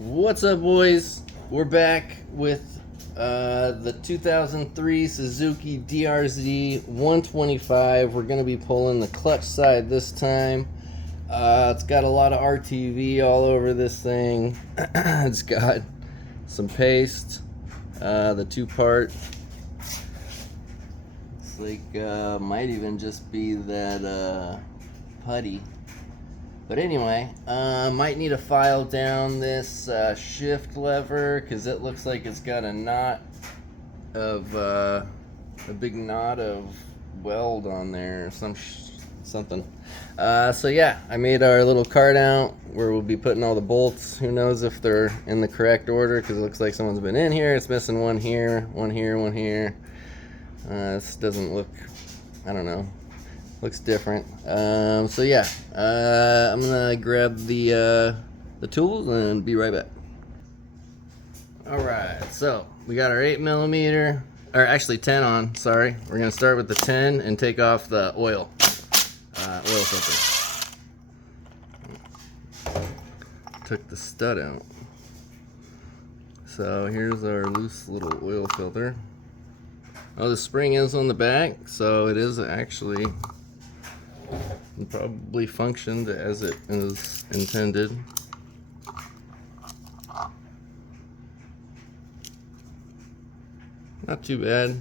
What's up, boys? We're back with the 2003 Suzuki DRZ125. We're going to be pulling the clutch side this time. It's got a lot of RTV all over this thing. It's got some paste, the two-part. It's like, might even just be that putty. But anyway, might need to file down this shift lever because it looks like it's got a knot of a big knot of weld on there or something. So yeah, I made our little card out where we'll be putting all the bolts. Who knows if they're in the correct order because it looks like someone's been in here. It's missing one here, one here, one here. This doesn't look, I don't know. Looks different. So yeah, I'm gonna grab the tools and be right back. All right, so we got our 8mm, or actually 10 on. Sorry, we're gonna start with the 10 and take off the oil filter. Took the stud out. So here's our loose little oil filter. Oh, the spring is on the back, so it is actually probably functioned as it is intended. Not too bad.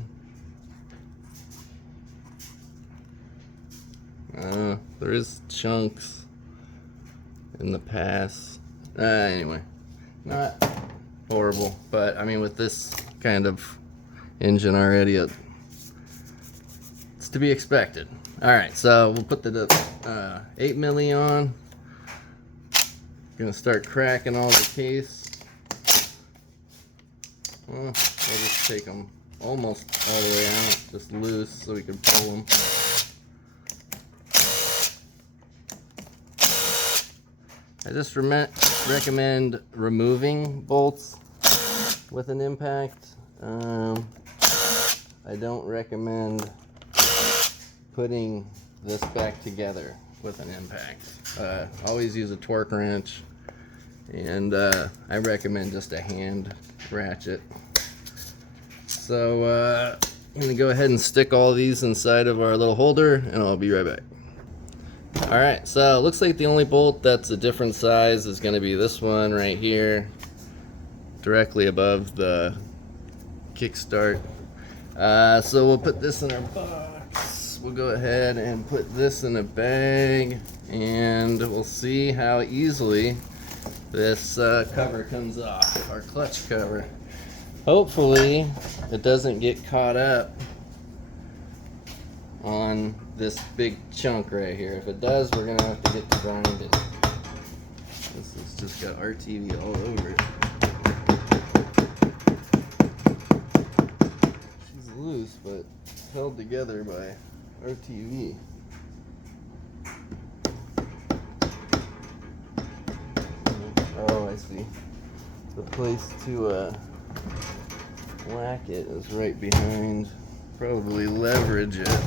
There is chunks in the pass. Anyway, not horrible, but I mean with this kind of engine already, it's to be expected. Alright, so we'll put the 8mm on. Gonna start cracking all the case. Well, we'll just take them almost all the way out, just loose so we can pull them. I just recommend removing bolts with an impact. I don't recommend putting this back together with an impact. Always use a torque wrench, and I recommend just a hand ratchet. So I'm gonna go ahead and stick all these inside of our little holder, and I'll be right back. Alright, so it looks like the only bolt that's a different size is gonna be this one right here, directly above the kickstart. So we'll put this in our box. We'll go ahead and put this in a bag, and we'll see how easily this cover comes off, our clutch cover. Hopefully it doesn't get caught up on this big chunk right here. If it does, we're gonna have to get to grinding. This has just got RTV all over it. She's loose, but held together by RTV. Oh, I see. The place to whack it is right behind. Probably leverage it.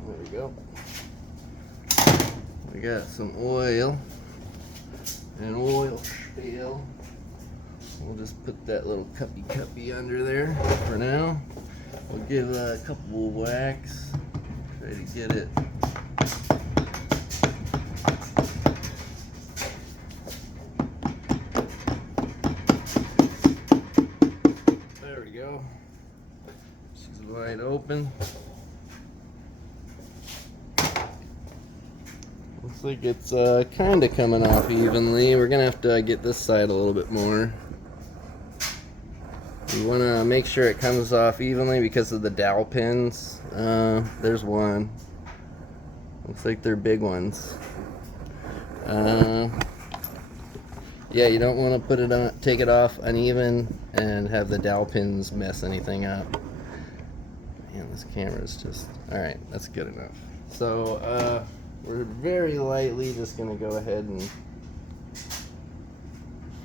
There we go. We got some oil and oil spill. We'll just put that little cuppy under there for now. We'll give a couple of whacks. Try to get it. There we go. She's wide open. Looks like it's kind of coming off evenly. We're gonna have to get this side a little bit more. You want to make sure it comes off evenly because of the dowel pins. There's one. Looks like they're big ones. Yeah, you don't want to put it on, take it off uneven and have the dowel pins mess anything up. Man, this camera's just... Alright, that's good enough. So, we're very lightly just going to go ahead and... If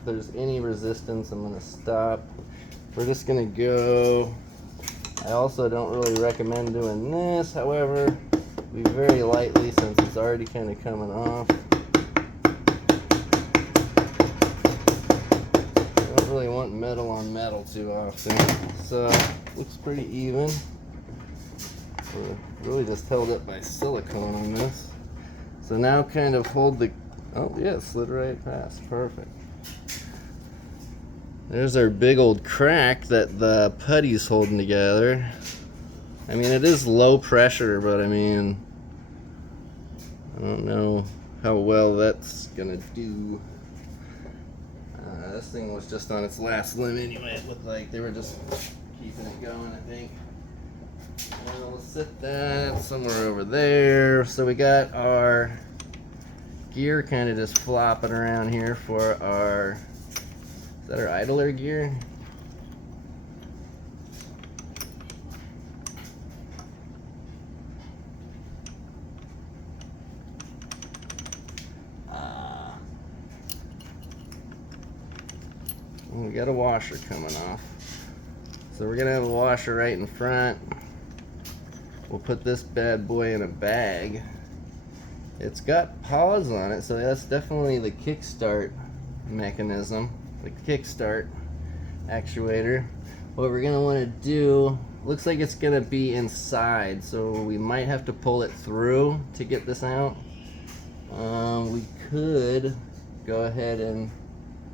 there's any resistance, I'm going to stop. We're just going to go... I also don't really recommend doing this, however, Be very lightly since it's already kind of coming off. Don't really want metal on metal too often, so looks pretty even. We're really just held up by silicone on this. So now kind of hold the, oh yeah, it slid right past, perfect. There's our big old crack that the putty's holding together. I mean, it is low pressure, but I mean, I don't know how well that's gonna do. This thing was just on its last limb anyway. It looked like they were just keeping it going, I think. We'll set that somewhere over there. So we got our gear kind of just flopping around here for our, is that our idler gear? We got a washer coming off. So we're gonna have a washer right in front. We'll put this bad boy in a bag. It's got paws on it, so that's definitely the kickstart mechanism, the kickstart actuator. What we're gonna wanna do, looks like it's gonna be inside, so we might have to pull it through to get this out. We could go ahead and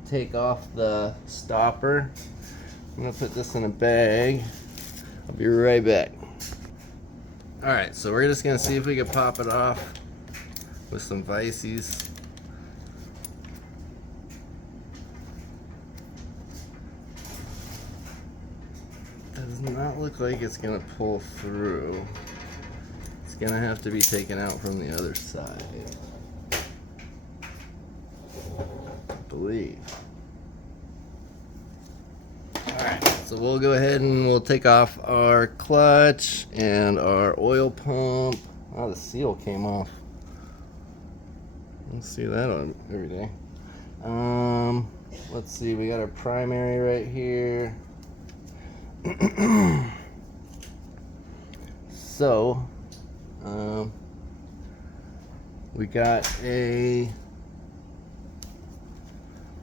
take off the stopper. I'm gonna put this in a bag. I'll be right back. Alright, so we're just gonna see if we can pop it off with some vices. Does not look like it's gonna pull through. It's gonna have to be taken out from the other side, I believe. Alright, so we'll go ahead and we'll take off our clutch and our oil pump. Oh, the seal came off. Let's see that on every day. Let's see, we got our primary right here. So, we got a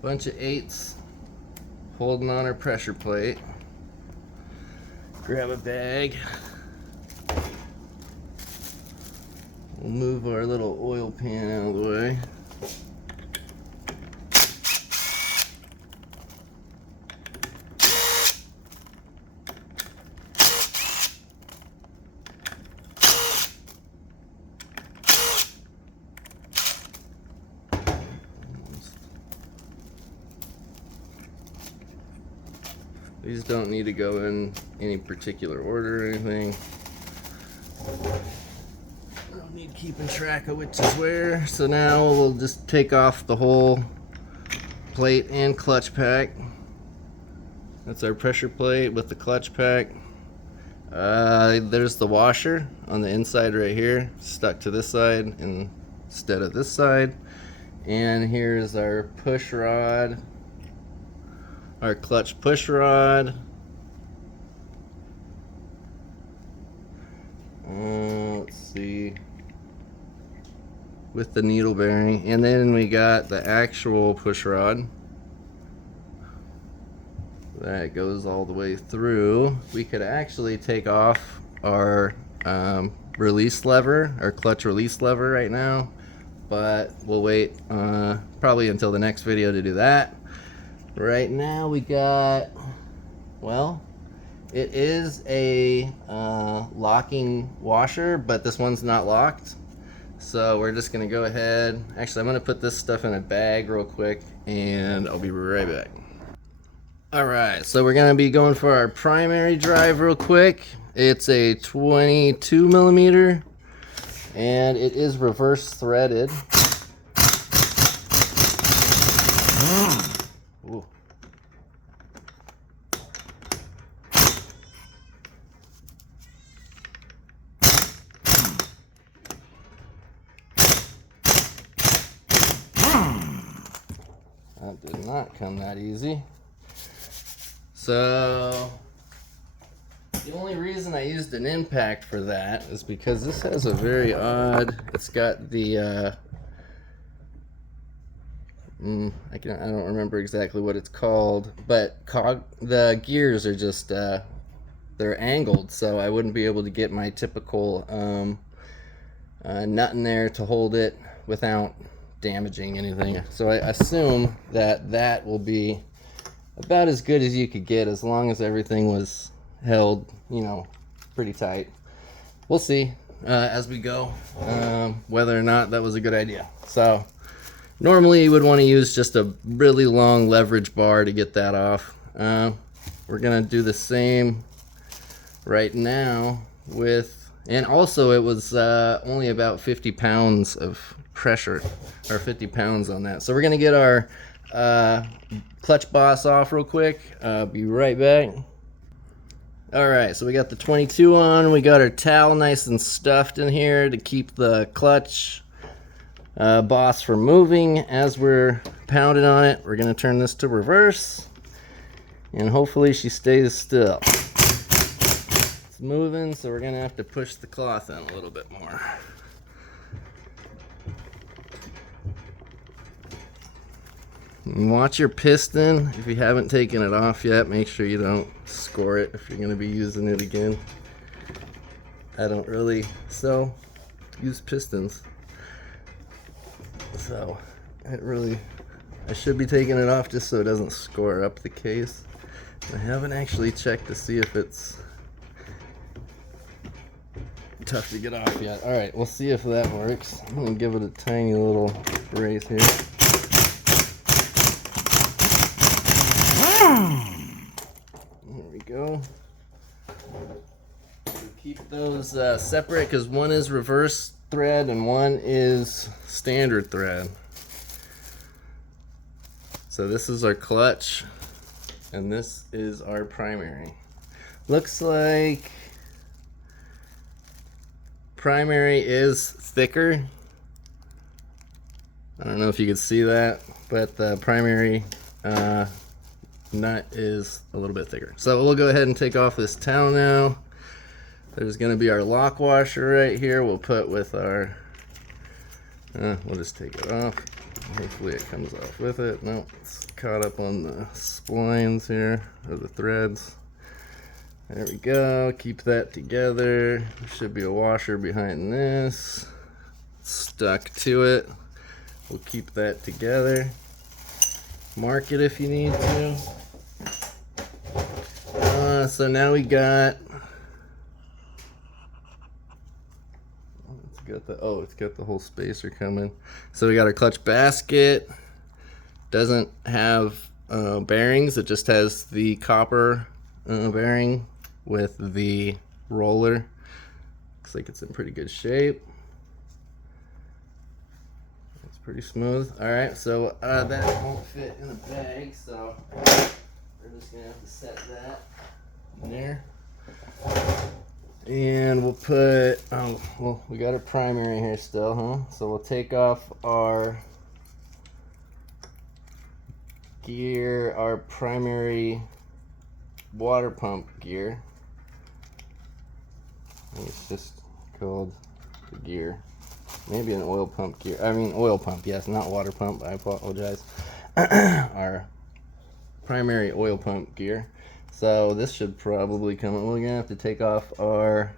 bunch of 8s holding on our pressure plate. Grab a bag. We'll move our little oil pan out of the way. These don't need to go in any particular order or anything. No need keeping track of which is where. So now we'll just take off the whole plate and clutch pack. That's our pressure plate with the clutch pack. There's the washer on the inside right here, stuck to this side instead of this side. And here's our push rod. Our clutch push rod. Let's see. With the needle bearing. And then we got the actual push rod. That goes all the way through. We could actually take off our release lever, our clutch release lever right now. But we'll wait probably until the next video to do that. Right now we got, well, it is a locking washer, but this one's not locked. So we're just gonna go ahead. Actually, I'm gonna put this stuff in a bag real quick and I'll be right back. All right, so we're gonna be going for our primary drive real quick. It's a 22 millimeter and it is reverse threaded. Ooh. That did not come that easy. So The only reason I used an impact for that is because this has a very odd, it's got the, I don't remember exactly what it's called, but the gears are just, they're angled, so I wouldn't be able to get my typical nut in there to hold it without damaging anything. So I assume that that will be about as good as you could get as long as everything was held, you know, pretty tight. We'll see as we go whether or not that was a good idea. So normally you would want to use just a really long leverage bar to get that off. We're gonna do the same right now with, and also it was only about 50 pounds of pressure, or 50 pounds on that. So we're gonna get our clutch boss off real quick. Be right back. All right, so we got the 22 on. We got our towel nice and stuffed in here to keep the clutch boss from moving as we're pounding on it. We're gonna turn this to reverse, and hopefully she stays still. It's moving, so we're gonna have to push the cloth in a little bit more. And watch your piston. If you haven't taken it off yet, make sure you don't score it if you're going to be using it again. I don't really use pistons, so I should be taking it off just so it doesn't score up the case. I haven't actually checked to see if it's tough to get off yet. Alright, we'll see if that works. I'm going to give it a tiny little race here. There we go. Keep those separate because one is reverse thread and one is standard thread. So this is our clutch and this is our primary. Looks like primary is thicker. I don't know if you can see that, but the primary nut is a little bit thicker. So we'll go ahead and take off this towel now. There's going to be our lock washer right here. We'll put with our, we'll just take it off. Hopefully it comes off with it. No, it's caught up on the splines here, or the threads. There we go. Keep that together. There should be a washer behind this. Stuck to it. We'll keep that together. Mark it if you need to. So now we got, it's got the whole spacer coming. So we got our clutch basket. Doesn't have bearings. It just has the copper bearing with the roller. Looks like it's in pretty good shape. It's pretty smooth. All right, so that won't fit in the bag, so we're just gonna have to set that in there. And we'll put, well, we got our primary here still, huh? So we'll take off our gear, our primary water pump gear. It's just called the gear. Maybe an oil pump gear. I mean oil pump, yes, not water pump. I apologize. Our primary oil pump gear. So this should probably come. We're gonna have to take off our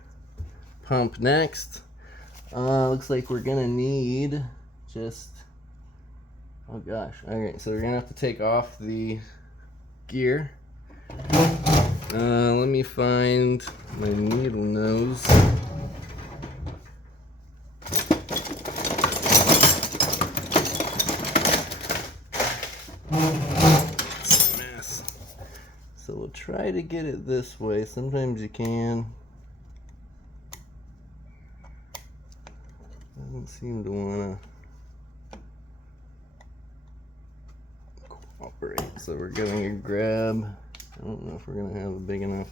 pump next. Looks like we're gonna need just, oh gosh. Okay, so we're gonna have to take off the gear. Let me find my needle nose. So we'll try to get it this way. Sometimes you can. Doesn't seem to want to cooperate. So we're going to grab, I don't know if we're going to have a big enough.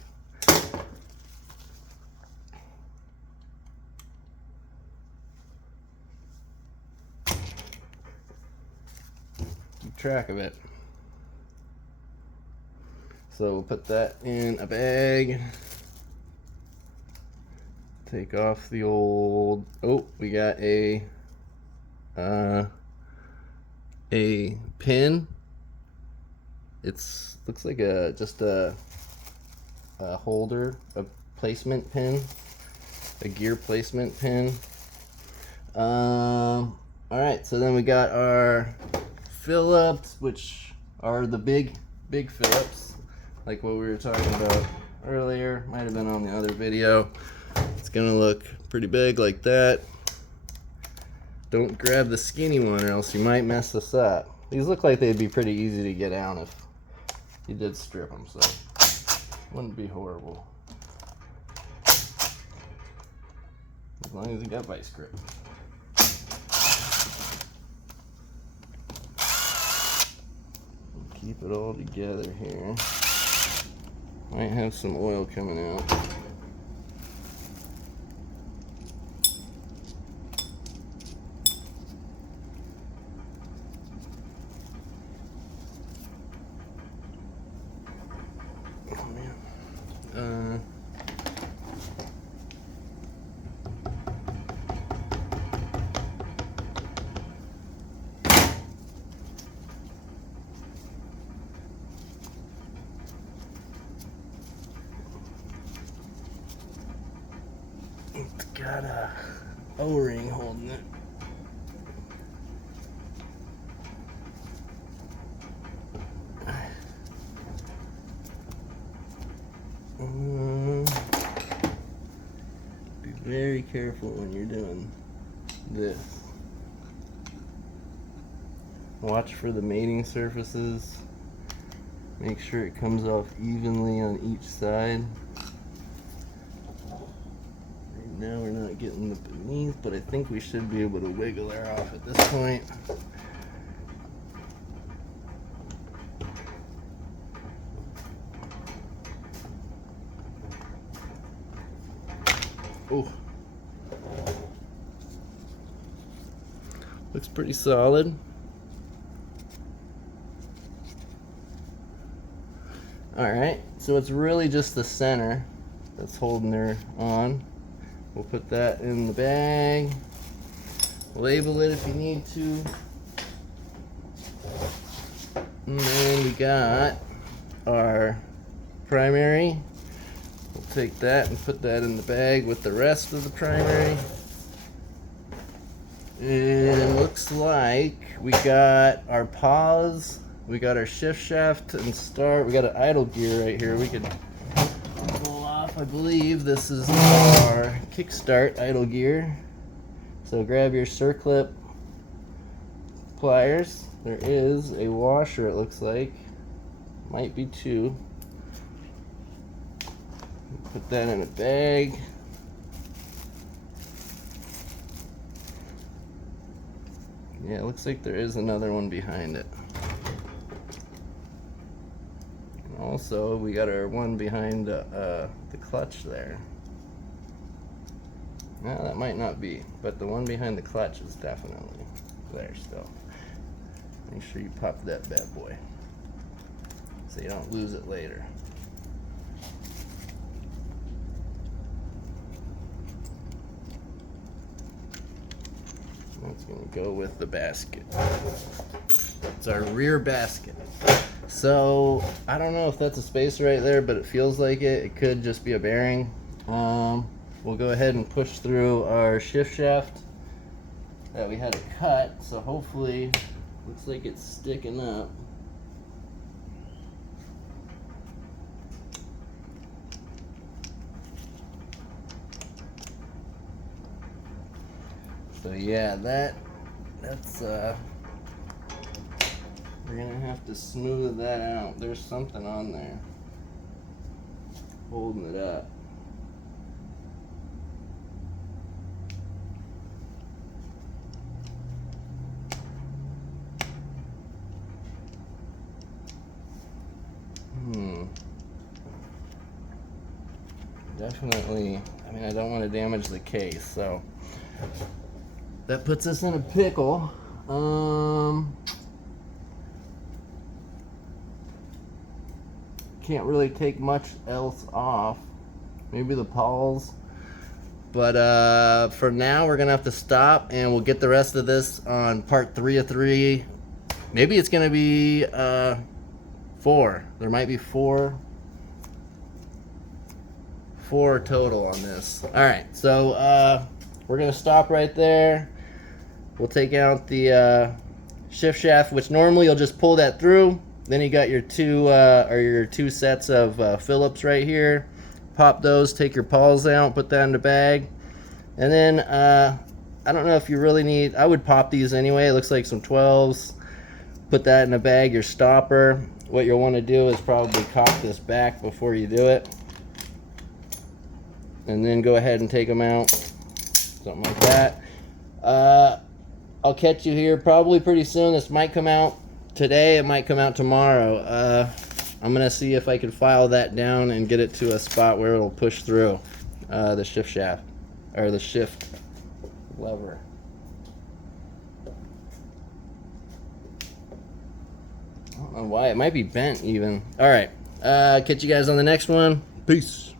Keep track of it. So we'll put that in a bag. take off the old, oh, we got a pin. It's looks like just a holder, a placement pin, a gear placement pin. All right, so then we got our Phillips, which are the big Phillips, like what we were talking about earlier. Might have been on the other video. It's gonna look pretty big like that. Don't grab the skinny one or else you might mess this up. These look like they'd be pretty easy to get out if you did strip them, so wouldn't be horrible. As long as you got vice grip. Keep it all together here. Might have some oil coming out. Oh man. It's got a O-ring holding it. Be very careful when you're doing this. Watch for the mating surfaces. Make sure it comes off evenly on each side. Right now we're not getting the beneath, but I think we should be able to wiggle her off at this point. Oh, looks pretty solid. All right, so it's really just the center that's holding her on. We'll put that in the bag. Label it if you need to. And then we got our primary. We'll take that and put that in the bag with the rest of the primary. And it looks like we got our pause, we got our shift shaft and start. We got an idle gear right here. We could pull off. I believe this is our kickstart idle gear. So grab your circlip pliers. There is a washer, it looks like. Might be two. Put that in a bag. Yeah, it looks like there is another one behind it. And also, we got our one behind the clutch there. No, that might not be, but the one behind the clutch is definitely there still. Make sure you pop that bad boy so you don't lose it later. That's going to go with the basket. It's our rear basket. So I don't know if that's a spacer right there, but it feels like it. It could just be a bearing. We'll go ahead and push through our shift shaft that we had to cut. So hopefully, looks like it's sticking up. So yeah, that's we're gonna have to smooth that out. There's something on there holding it up. Definitely, I mean, I don't want to damage the case, so that puts us in a pickle. Can't really take much else off. Maybe the pawls, But for now, we're gonna have to stop, and we'll get the rest of this on part 3 of 3. Maybe it's gonna be 4. There might be four total on this. All right, so we're gonna stop right there. We'll take out the shift shaft, which normally you'll just pull that through. Then you got your two sets of Phillips right here. Pop those, take your pawls out, put that in the bag. And then I don't know if you really need, I would pop these anyway. It looks like some 12s. Put that in the bag, your stopper. What you'll want to do is probably cock this back before you do it. And then go ahead and take them out. Something like that. I'll catch you here probably pretty soon. This might come out today, it might come out tomorrow. I'm gonna see if I can file that down and get it to a spot where it'll push through the shift shaft, or the shift lever. I don't know why, it might be bent even. All right, catch you guys on the next one. Peace.